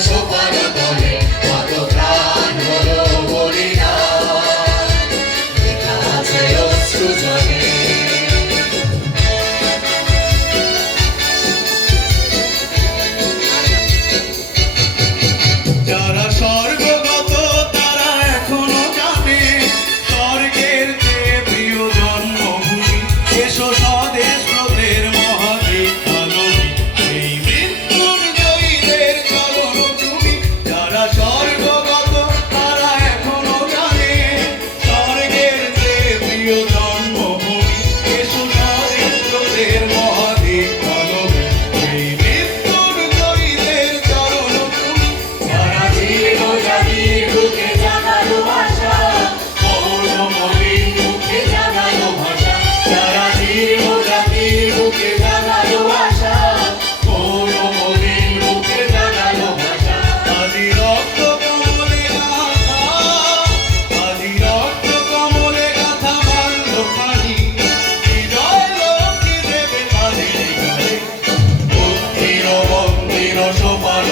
说话的道理。